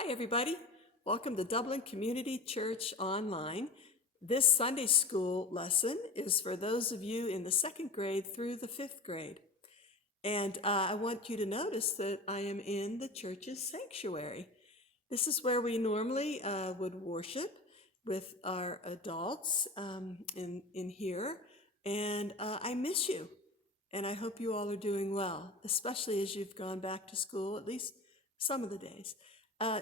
Hi, everybody. Welcome to Dublin Community Church Online. This Sunday school lesson is for those of you in the 2nd grade through the 5th grade. And I want you to notice that I am in the church's sanctuary. This is where we normally would worship with our adults in here. And I miss you. And I hope you all are doing well, especially as you've gone back to school, at least some of the days.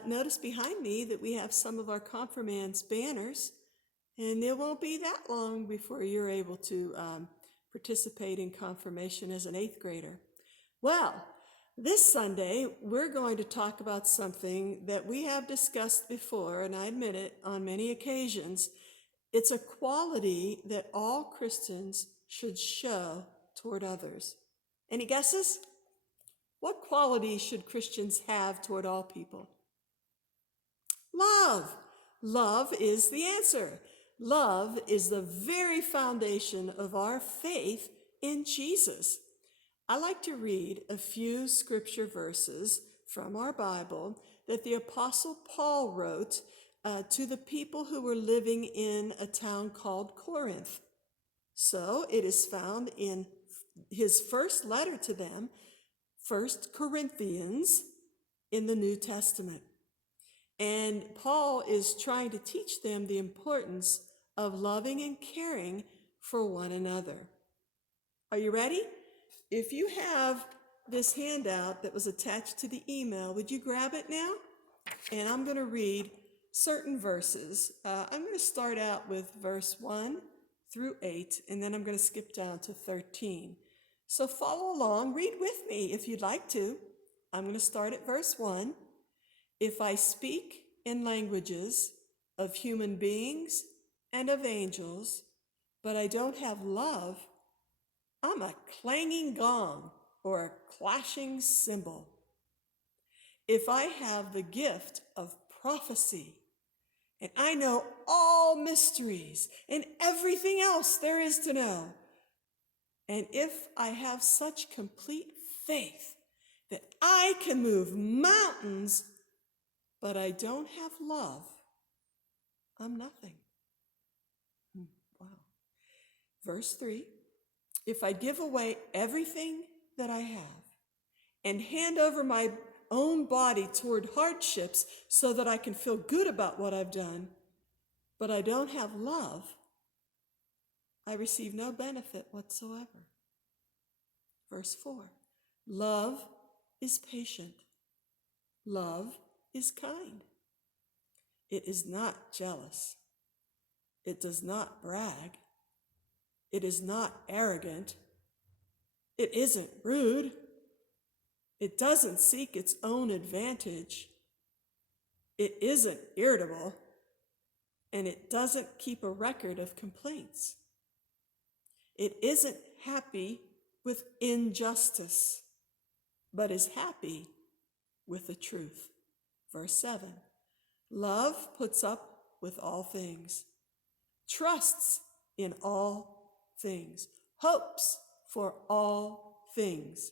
Notice behind me that we have some of our confirmands banners, and it won't be that long before you're able to participate in confirmation as an 8th grader. Well, this Sunday, we're going to talk about something that we have discussed before, and I admit it, on many occasions. It's a quality that all Christians should show toward others. Any guesses? What quality should Christians have toward all people? Love. Love is the answer. Love is the very foundation of our faith in Jesus. I like to read a few scripture verses from our Bible that the Apostle Paul wrote to the people who were living in a town called Corinth. So it is found in his first letter to them, 1 Corinthians, in the New Testament. And Paul is trying to teach them the importance of loving and caring for one another. Are you ready? If you have this handout that was attached to the email, would you grab it now? And I'm going to read certain verses. I'm going to start out with verse 1 through 8, and then I'm going to skip down to 13. So follow along, read with me if you'd like to. I'm going to start at verse 1. If I speak in languages of human beings and of angels, but I don't have love, I'm a clanging gong or a clashing cymbal. If I have the gift of prophecy, and I know all mysteries and everything else there is to know, and if I have such complete faith that I can move mountains, but I don't have love, I'm nothing. Wow. Verse 3, if I give away everything that I have and hand over my own body toward hardships so that I can feel good about what I've done, but I don't have love, I receive no benefit whatsoever. Verse 4, love is patient. Love is kind. It is not jealous. It does not brag. It is not arrogant. It isn't rude. It doesn't seek its own advantage. It isn't irritable. And it doesn't keep a record of complaints. It isn't happy with injustice, but is happy with the truth. Verse 7, love puts up with all things, trusts in all things, hopes for all things,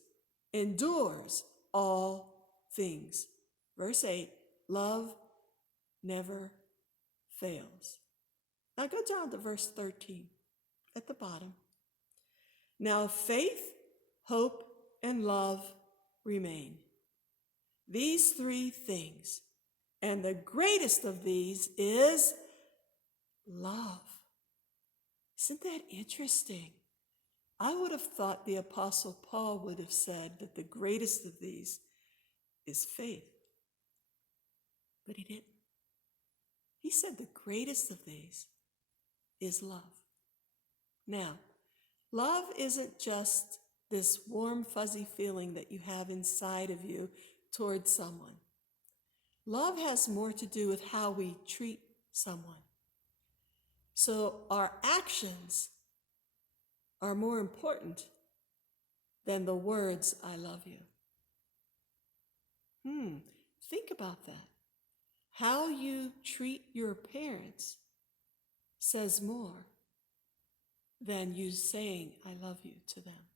endures all things. Verse 8, love never fails. Now go down to verse 13 at the bottom. Now faith, hope, and love remain. These three things, and the greatest of these is love. Isn't that interesting? I would have thought the Apostle Paul would have said that the greatest of these is faith. But he didn't. He said the greatest of these is love. Now, love isn't just this warm, fuzzy feeling that you have inside of you towards someone. Love has more to do with how we treat someone. So our actions are more important than the words, I love you. Think about that. How you treat your parents says more than you saying, I love you to them.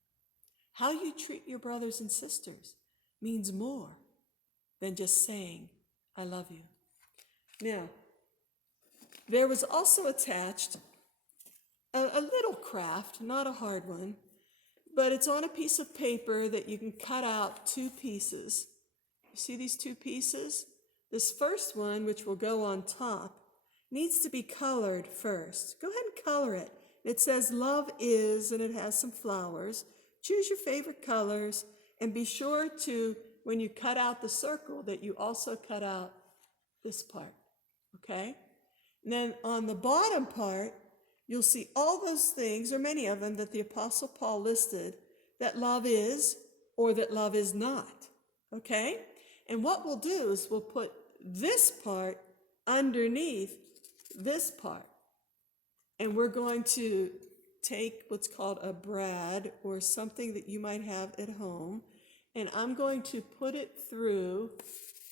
How you treat your brothers and sisters means more than just saying, I love you. Now, there was also attached a little craft, not a hard one, but it's on a piece of paper that you can cut out two pieces. You see these two pieces? This first one, which will go on top, needs to be colored first. Go ahead and color it. It says love is, and it has some flowers. Choose your favorite colors, and be sure to, when you cut out the circle, that you also cut out this part, okay? And then on the bottom part, you'll see all those things, or many of them, that the Apostle Paul listed that love is or that love is not, okay? And what we'll do is we'll put this part underneath this part. And we're going to take what's called a brad, or something that you might have at home, and I'm going to put it through.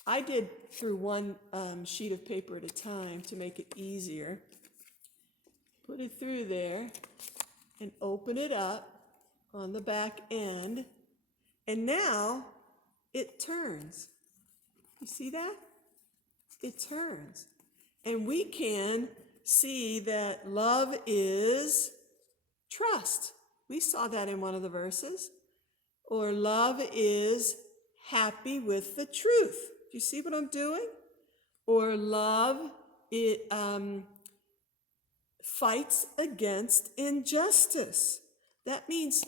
I did through one sheet of paper at a time to make it easier. Put it through there and open it up on the back end. And now it turns. You see that? It turns. And we can see that love is trust. We saw that in one of the verses. Or love is happy with the truth. Do you see what I'm doing? Or love fights against injustice. That means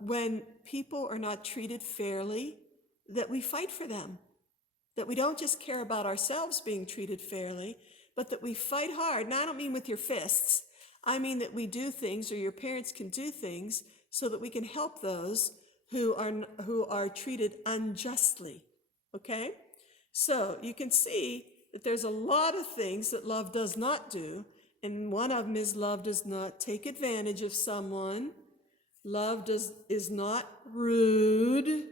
when people are not treated fairly, that we fight for them. That we don't just care about ourselves being treated fairly, but that we fight hard. Now, I don't mean with your fists. I mean that we do things, or your parents can do things, so that we can help those who are treated unjustly, okay? So you can see that there's a lot of things that love does not do, and one of them is love does not take advantage of someone. Love is not rude.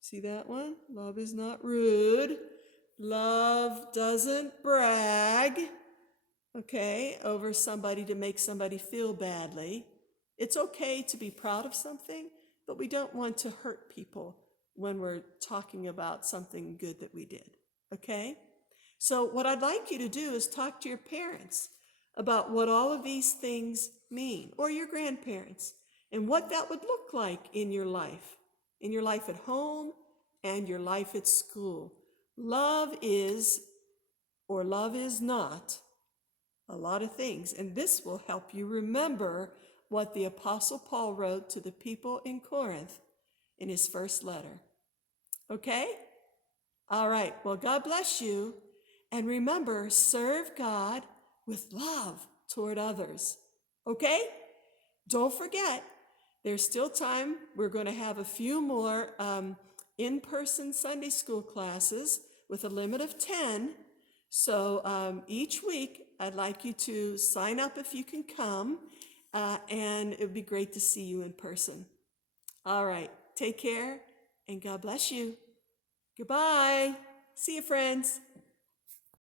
See that one? Love is not rude. Love doesn't brag, okay, over somebody to make somebody feel badly. It's okay to be proud of something, but we don't want to hurt people when we're talking about something good that we did, okay? So what I'd like you to do is talk to your parents about what all of these things mean, or your grandparents, and what that would look like in your life at home and your life at school. Love is, or love is not, a lot of things, and this will help you remember what the Apostle Paul wrote to the people in Corinth in his first letter. Okay? All right. Well, God bless you. And remember, serve God with love toward others. Okay? Don't forget, there's still time. We're going to have a few more in-person Sunday school classes with a limit of 10. So each week, I'd like you to sign up if you can come. And it would be great to see you in person. All right. Take care, and God bless you. Goodbye. See you, friends.